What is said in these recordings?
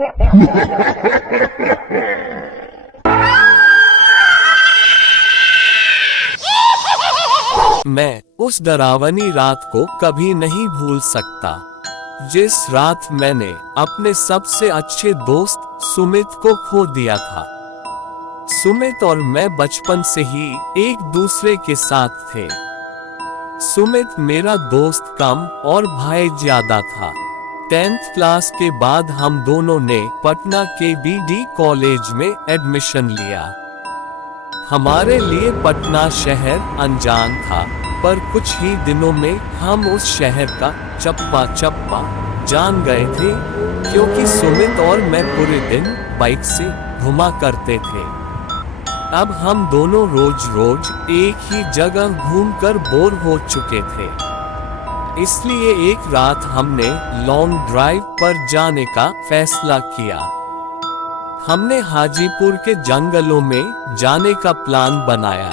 मैं उस डरावनी रात को कभी नहीं भूल सकता, जिस रात मैंने अपने सबसे अच्छे दोस्त सुमित को खो दिया था। सुमित और मैं बचपन से ही एक दूसरे के साथ थे। सुमित मेरा दोस्त कम और भाई ज्यादा था। 10th क्लास के बाद हम दोनों ने पटना के BD कॉलेज में एडमिशन लिया। हमारे लिए पटना शहर अनजान था, पर कुछ ही दिनों में हम उस शहर का चप्पा चप्पा जान गए थे, क्योंकि सुमित और मैं पूरे दिन बाइक से घुमा करते थे। अब हम दोनों रोज रोज एक ही जगह घूमकर बोर हो चुके थे। इसलिए एक रात हमने लॉन्ग ड्राइव पर जाने का फैसला किया। हमने हाजीपुर के जंगलों में जाने का प्लान बनाया,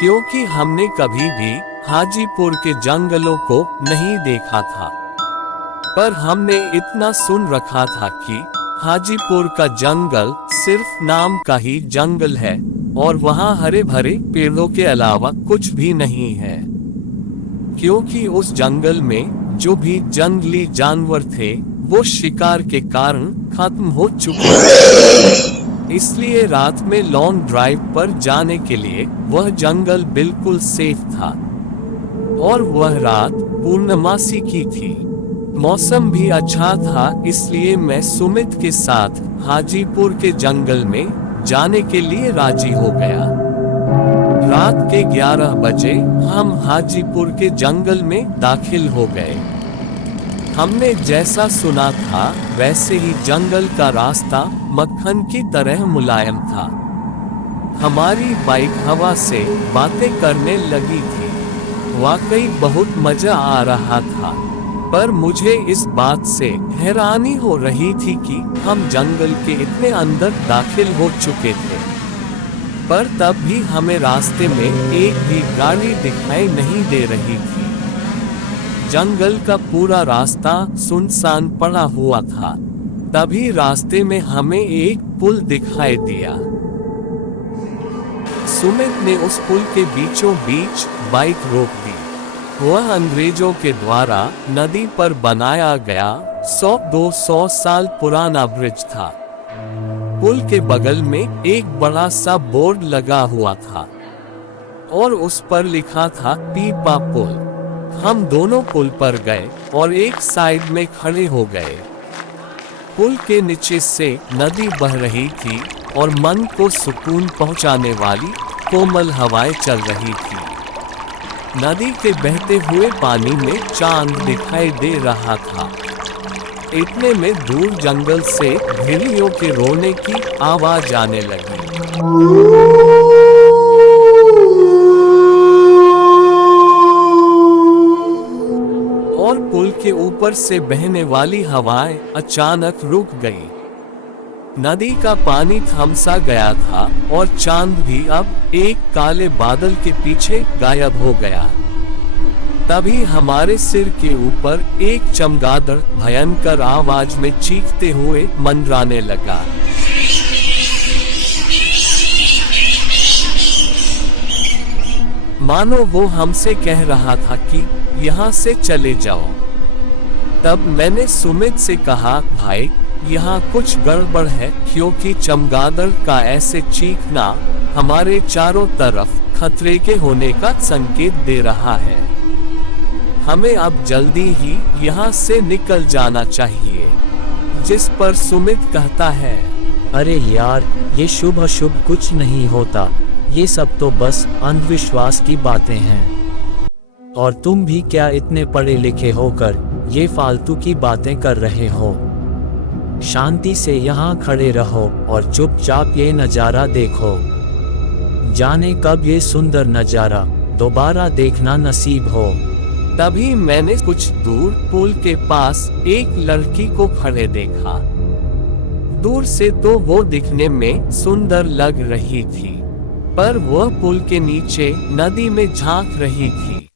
क्योंकि हमने कभी भी हाजीपुर के जंगलों को नहीं देखा था। पर हमने इतना सुन रखा था कि हाजीपुर का जंगल सिर्फ नाम का ही जंगल है और वहाँ हरे भरे पेड़ों के अलावा कुछ भी नहीं है, क्योंकि उस जंगल में जो भी जंगली जानवर थे वो शिकार के कारण खत्म हो चुके थे। इसलिए रात में लॉन्ग ड्राइव पर जाने के लिए वह जंगल बिल्कुल सेफ था, और वह रात पूर्णमासी की थी। मौसम भी अच्छा था, इसलिए मैं सुमित के साथ हाजीपुर के जंगल में जाने के लिए राजी हो गया। रात के 11 बजे हम हाजीपुर के जंगल में दाखिल हो गए। हमने जैसा सुना था वैसे ही जंगल का रास्ता मक्खन की तरह मुलायम था। हमारी बाइक हवा से बातें करने लगी थी। वाकई बहुत मजा आ रहा था, पर मुझे इस बात से हैरानी हो रही थी कि हम जंगल के इतने अंदर दाखिल हो चुके थे, पर तब भी हमें रास्ते में एक भी गाड़ी दिखाई नहीं दे रही थी। जंगल का पूरा रास्ता सुनसान पड़ा हुआ था। तभी रास्ते में हमें एक पुल दिखाई दिया। सुमित ने उस पुल के बीचों बीच बाइक रोक दी। वह अंग्रेजों के द्वारा नदी पर बनाया गया 100-200 साल पुराना ब्रिज था। पुल के बगल में एक बड़ा सा बोर्ड लगा हुआ था और उस पर लिखा था पीपा पुल। हम दोनों पुल पर गए और एक साइड में खड़े हो गए। पुल के नीचे से नदी बह रही थी और मन को सुकून पहुंचाने वाली कोमल हवाएं चल रही थी। नदी के बहते हुए पानी में चांद दिखाई दे रहा था। इतने में दूर जंगल से भेड़ियों के रोने की आवाज आने लगी। और पुल के ऊपर से बहने वाली हवाएं अचानक रुक गई। नदी का पानी थमसा गया था और चांद भी अब एक काले बादल के पीछे गायब हो गया। तभी हमारे सिर के ऊपर एक चमगादड़ भयंकर आवाज में चीखते हुए मंडराने लगा। मानो वो हमसे कह रहा था कि यहाँ से चले जाओ। तब मैंने सुमित से कहा, भाई यहाँ कुछ गड़बड़ है, क्योंकि चमगादड़ का ऐसे चीखना हमारे चारों तरफ खतरे के होने का संकेत दे रहा है। हमें अब जल्दी ही यहाँ से निकल जाना चाहिए। जिस पर सुमित कहता है, अरे यार, ये शुभ अशुभ कुछ नहीं होता, ये सब तो बस अंधविश्वास की बातें हैं। और तुम भी क्या इतने पढ़े लिखे होकर ये फालतू की बातें कर रहे हो? शांति से यहाँ खड़े रहो और चुपचाप ये नज़ारा देखो। जाने कब ये सुंदर नज़ारा दोबारा देखना नसीब हो। तभी मैंने कुछ दूर पुल के पास एक लड़की को खड़े देखा। दूर से तो वो दिखने में सुंदर लग रही थी, पर वह पुल के नीचे नदी में झांक रही थी।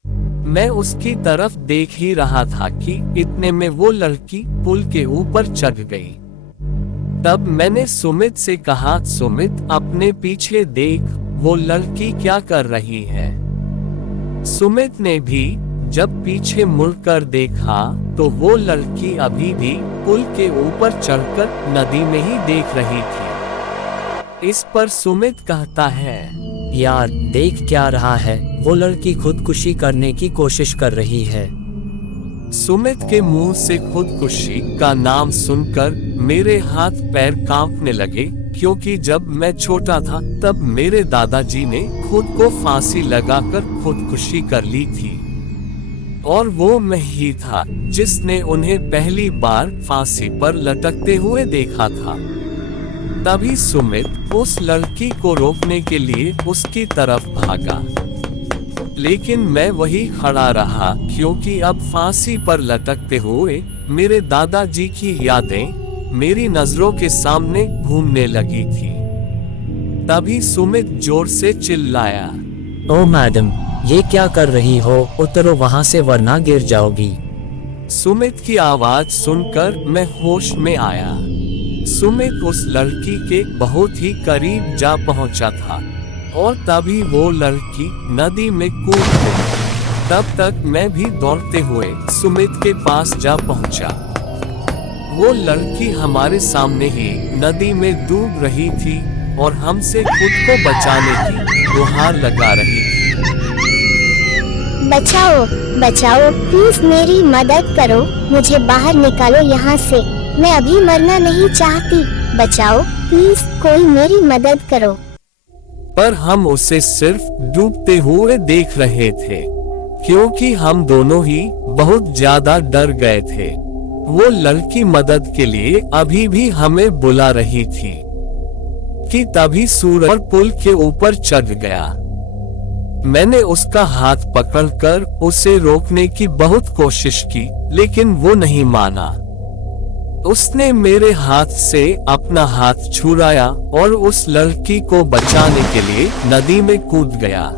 मैं उसकी तरफ देख ही रहा था कि इतने में वो लड़की पुल के ऊपर चढ़ गई। तब मैंने सुमित से कहा, सुमित अपने पीछे देख, वो लड़की क्या कर रही है। सुमित ने भी जब पीछे मुड़कर देखा तो वो लड़की अभी भी पुल के ऊपर चढ़कर नदी में ही देख रही थी। इस पर सुमित कहता है, यार देख क्या रहा है, वो लड़की खुदकुशी करने की कोशिश कर रही है। सुमित के मुंह से खुदकुशी का नाम सुनकर मेरे हाथ पैर कांपने लगे, क्योंकि जब मैं छोटा था तब मेरे दादाजी ने खुद को फांसी लगाकर खुदकुशी कर ली थी, और वो मैं ही था जिसने उन्हें पहली बार फांसी पर लटकते हुए देखा था। तभी सुमित उस लड़की को रोकने के लिए उसकी तरफ भागा, लेकिन मैं वही खड़ा रहा, क्योंकि अब फांसी पर लटकते हुए मेरे दादाजी की यादें मेरी नजरों के सामने घूमने लगी थी। तभी सुमित जोर से चिल्लाया, ओ मैडम, ये क्या कर रही हो, उतरो वहां से वरना गिर जाओगी। सुमित की आवाज सुनकर मैं होश में आया। सुमित उस लड़की के बहुत ही करीब जा पहुंचा था, और तभी वो लड़की नदी में कूद गई। तब तक मैं भी दौड़ते हुए सुमित के पास जा पहुंचा। वो लड़की हमारे सामने ही नदी में डूब रही थी और हमसे खुद को बचाने की गुहार लगा रही थी। बचाओ बचाओ, प्लीज मेरी मदद करो, मुझे बाहर निकालो यहाँ से, मैं अभी मरना नहीं चाहती, बचाओ प्लीज, कोई मेरी मदद करो। पर हम उसे सिर्फ डूबते हुए देख रहे थे, क्योंकि हम दोनों ही बहुत ज्यादा डर गए थे। वो लड़की मदद के लिए अभी भी हमें बुला रही थी कि तभी सूरज और पुल के ऊपर चढ़ गया। मैंने उसका हाथ पकड़कर उसे रोकने की बहुत कोशिश की, लेकिन वो नहीं माना। उसने मेरे हाथ से अपना हाथ छुड़ाया और उस लड़की को बचाने के लिए नदी में कूद गया।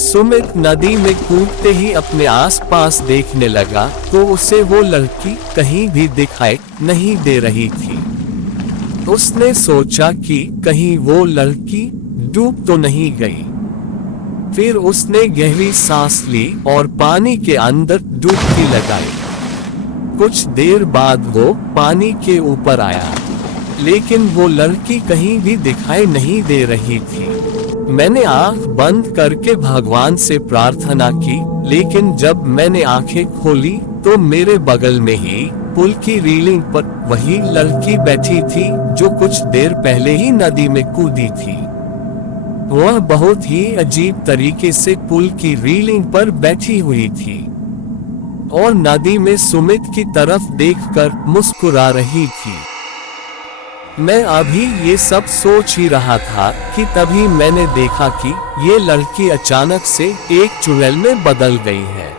सुमित नदी में कूदते ही अपने आसपास देखने लगा तो उसे वो लड़की कहीं भी दिखाई नहीं दे रही थी। उसने सोचा कि कहीं वो लड़की डूब तो नहीं गई। फिर उसने गहरी सांस ली और पानी के अंदर डुबकी लगाई। कुछ देर बाद वो पानी के ऊपर आया, लेकिन वो लड़की कहीं भी दिखाई नहीं दे रही थी। मैंने आंख बंद करके भगवान से प्रार्थना की, लेकिन जब मैंने आंखें खोली तो मेरे बगल में ही पुल की रेलिंग पर वही लड़की बैठी थी जो कुछ देर पहले ही नदी में कूदी थी। वह बहुत ही अजीब तरीके से पुल की रेलिंग पर बैठी हुई थी और नदी में सुमित की तरफ देखकर मुस्कुरा रही थी। मैं अभी ये सब सोच ही रहा था कि तभी मैंने देखा कि ये लड़की अचानक से एक चुड़ैल में बदल गई है,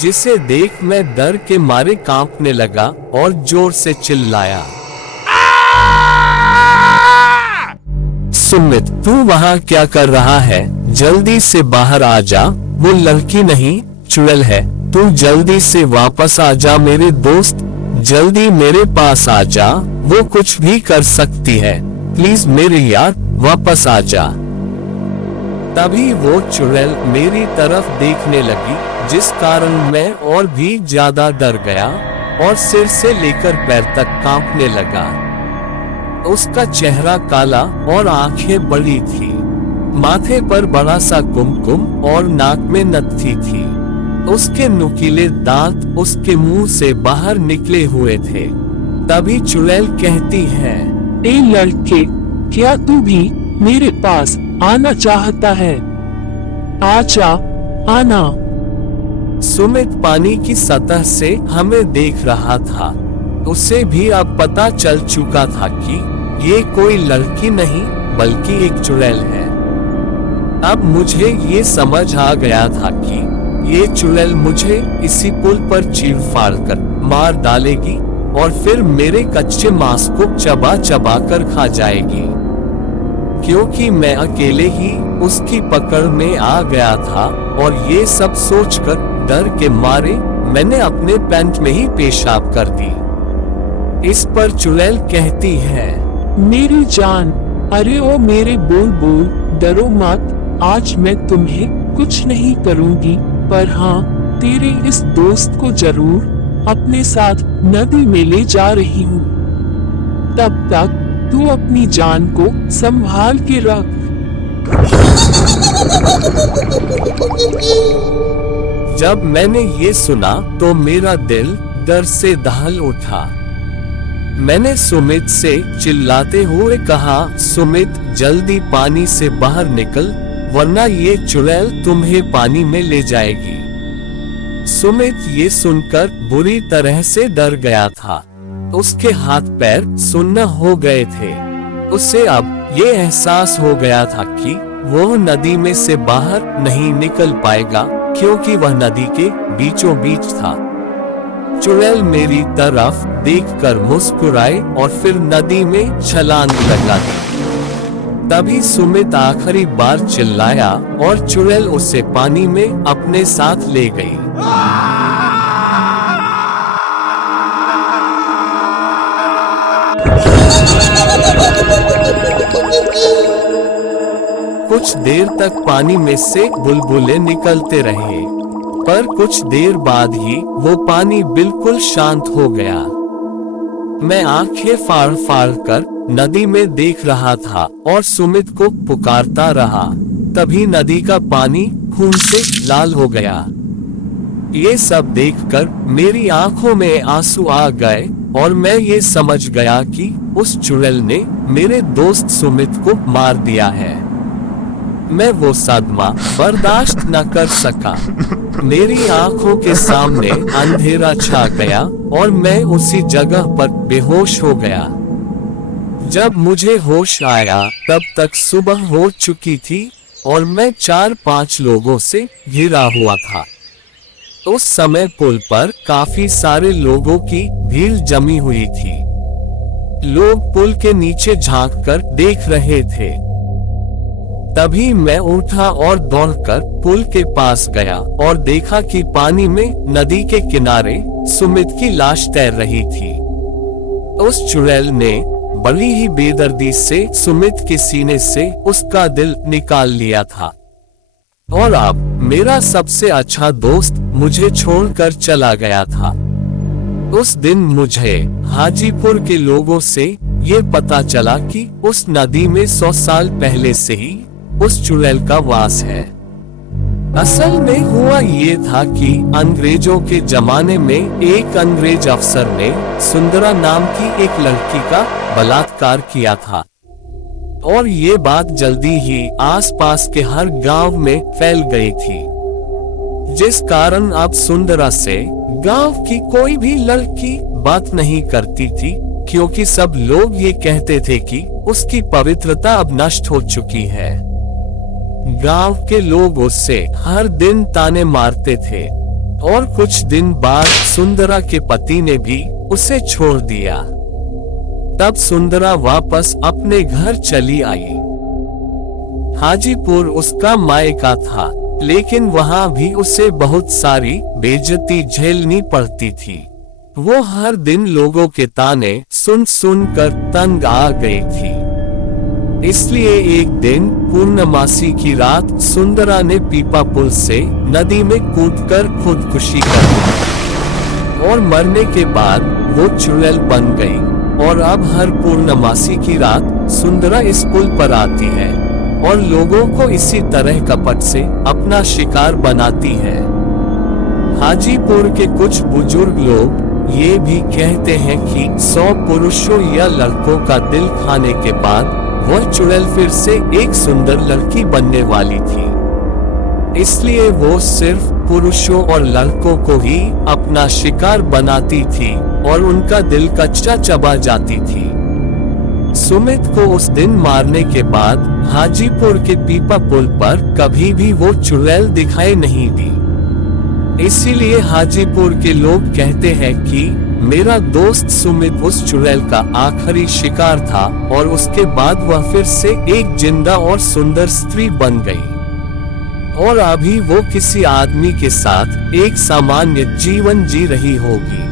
जिसे देख मैं डर के मारे कांपने लगा और जोर से चिल्लाया, सुमित, तू वहाँ क्या कर रहा है? जल्दी से बाहर आ जा, वो लड़की नहीं चुड़ैल है। तू जल्दी से वापस आ जा मेरे दोस्त, जल्दी मेरे पास आ जा, वो कुछ भी कर सकती है, प्लीज मेरे यार वापस आ जा। तभी वो चुड़ैल मेरी तरफ देखने लगी, जिस कारण मैं और भी ज्यादा डर गया और सिर से लेकर पैर तक कांपने लगा। उसका चेहरा काला और आंखें बड़ी थी, माथे पर बड़ा सा कुमकुम और नाक में नत्थी थी। उसके नुकीले दांत उसके मुंह से बाहर निकले हुए थे। तभी चुड़ैल कहती है, ए लड़के, क्या तू भी मेरे पास आना चाहता है? आजा, आना। सुमित पानी की सतह से हमें देख रहा था। उसे भी अब पता चल चुका था कि ये कोई लड़की नहीं बल्कि एक चुड़ैल है। अब मुझे ये समझ आ गया था कि ये चुड़ैल मुझे इसी पुल पर चीर-फाड़ कर मार डालेगी और फिर मेरे कच्चे मांस को चबा चबा कर खा जाएगी, क्योंकि मैं अकेले ही उसकी पकड़ में आ गया था। और ये सब सोचकर डर के मारे मैंने अपने पैंट में ही पेशाब कर दी। इस पर चुड़ैल कहती है, मेरी जान, अरे ओ मेरे बुलबुल, डरो मत, आज मैं तुम्हें कुछ नहीं करूंगी, पर हाँ, तेरे इस दोस्त को जरूर अपने साथ नदी में ले जा रही हूँ। तब तक तू अपनी जान को संभाल के रख। जब मैंने ये सुना तो मेरा दिल डर से दहल उठा। मैंने सुमित से चिल्लाते हुए कहा, सुमित जल्दी पानी से बाहर निकल, वरना ये चुड़ैल तुम्हें पानी में ले जाएगी। सुमित ये सुनकर बुरी तरह से डर गया था। उसके हाथ पैर सुन्न हो गए थे। उसे अब ये एहसास हो गया था कि वो नदी में से बाहर नहीं निकल पाएगा, क्योंकि वह नदी के बीचों बीच था। चुड़ैल मेरी तरफ देखकर मुस्कुराए और फिर नदी में छलांग लगा दी। तभी सुमित आखिरी बार चिल्लाया और चुड़ैल उसे पानी में अपने साथ ले गई। कुछ देर तक पानी में से बुलबुले निकलते रहे, पर कुछ देर बाद ही वो पानी बिल्कुल शांत हो गया। मैं आंखें फाड़ फाड़ कर नदी में देख रहा था और सुमित को पुकारता रहा। तभी नदी का पानी खून से लाल हो गया। ये सब देखकर मेरी आंखों में आंसू आ गए और मैं ये समझ गया कि उस चुड़ैल ने मेरे दोस्त सुमित को मार दिया है। मैं वो सदमा बर्दाश्त न कर सका। मेरी आंखों के सामने अंधेरा छा गया और मैं उसी जगह पर बेहोश हो गया। जब मुझे होश आया तब तक सुबह हो चुकी थी और मैं 4-5 लोगों से घिरा हुआ था। उस समय पुल पर काफी सारे लोगों की भीड़ जमी हुई थी। लोग पुल के नीचे झांककर देख रहे थे। तभी मैं उठा और दौड़कर पुल के पास गया और देखा कि पानी में नदी के किनारे सुमित की लाश तैर रही थी। उस चुड़ैल ने बड़ी ही बेदर्दी से सुमित के सीने से उसका दिल निकाल लिया था और अब मेरा सबसे अच्छा दोस्त मुझे छोड़कर चला गया था। उस दिन मुझे हाजीपुर के लोगों से ये पता चला कि उस नदी में 100 साल पहले से ही उस चुड़ैल का वास है। असल में हुआ ये था कि अंग्रेजों के जमाने में एक अंग्रेज अफसर ने सुंदरा नाम की एक लड़की का बलात्कार किया था और ये बात जल्दी ही आसपास के हर गांव में फैल गई थी, जिस कारण अब सुंदरा से गांव की कोई भी लड़की बात नहीं करती थी, क्योंकि सब लोग ये कहते थे कि उसकी पवित्रता अब नष्ट हो चुकी है। गांव के लोग उससे हर दिन ताने मारते थे और कुछ दिन बाद सुंदरा के पति ने भी उसे छोड़ दिया। तब सुंदरा वापस अपने घर चली आई। हाजीपुर उसका मायका था, लेकिन वहां भी उसे बहुत सारी बेइज्जती झेलनी पड़ती थी। वो हर दिन लोगों के ताने सुन सुन कर तंग आ गई थी। इसलिए एक दिन पूर्णमासी की रात सुंदरा ने पीपा पुल से नदी में कूदकर खुदकुशी कर ली और मरने के बाद वो चुड़ैल बन गई और अब हर पूर्णमासी की रात सुंदरा इस पुल पर आती है और लोगों को इसी तरह कपट से अपना शिकार बनाती है। हाजीपुर के कुछ बुजुर्ग लोग ये भी कहते हैं कि 100 पुरुषों या लड़कों का दिल खाने के बाद वह चुड़ैल फिर से एक सुंदर लड़की बनने वाली थी। इसलिए वो सिर्फ पुरुषों और लड़कों को ही अपना शिकार बनाती थी और उनका दिल कच्चा चबा जाती थी। सुमित को उस दिन मारने के बाद हाजीपुर के पीपा पुल पर कभी भी वो चुड़ैल दिखाई नहीं दी। इसीलिए हाजीपुर के लोग कहते हैं कि मेरा दोस्त सुमित उस चुड़ैल का आखिरी शिकार था और उसके बाद वह फिर से एक जिंदा और सुंदर स्त्री बन गई और अभी वो किसी आदमी के साथ एक सामान्य जीवन जी रही होगी।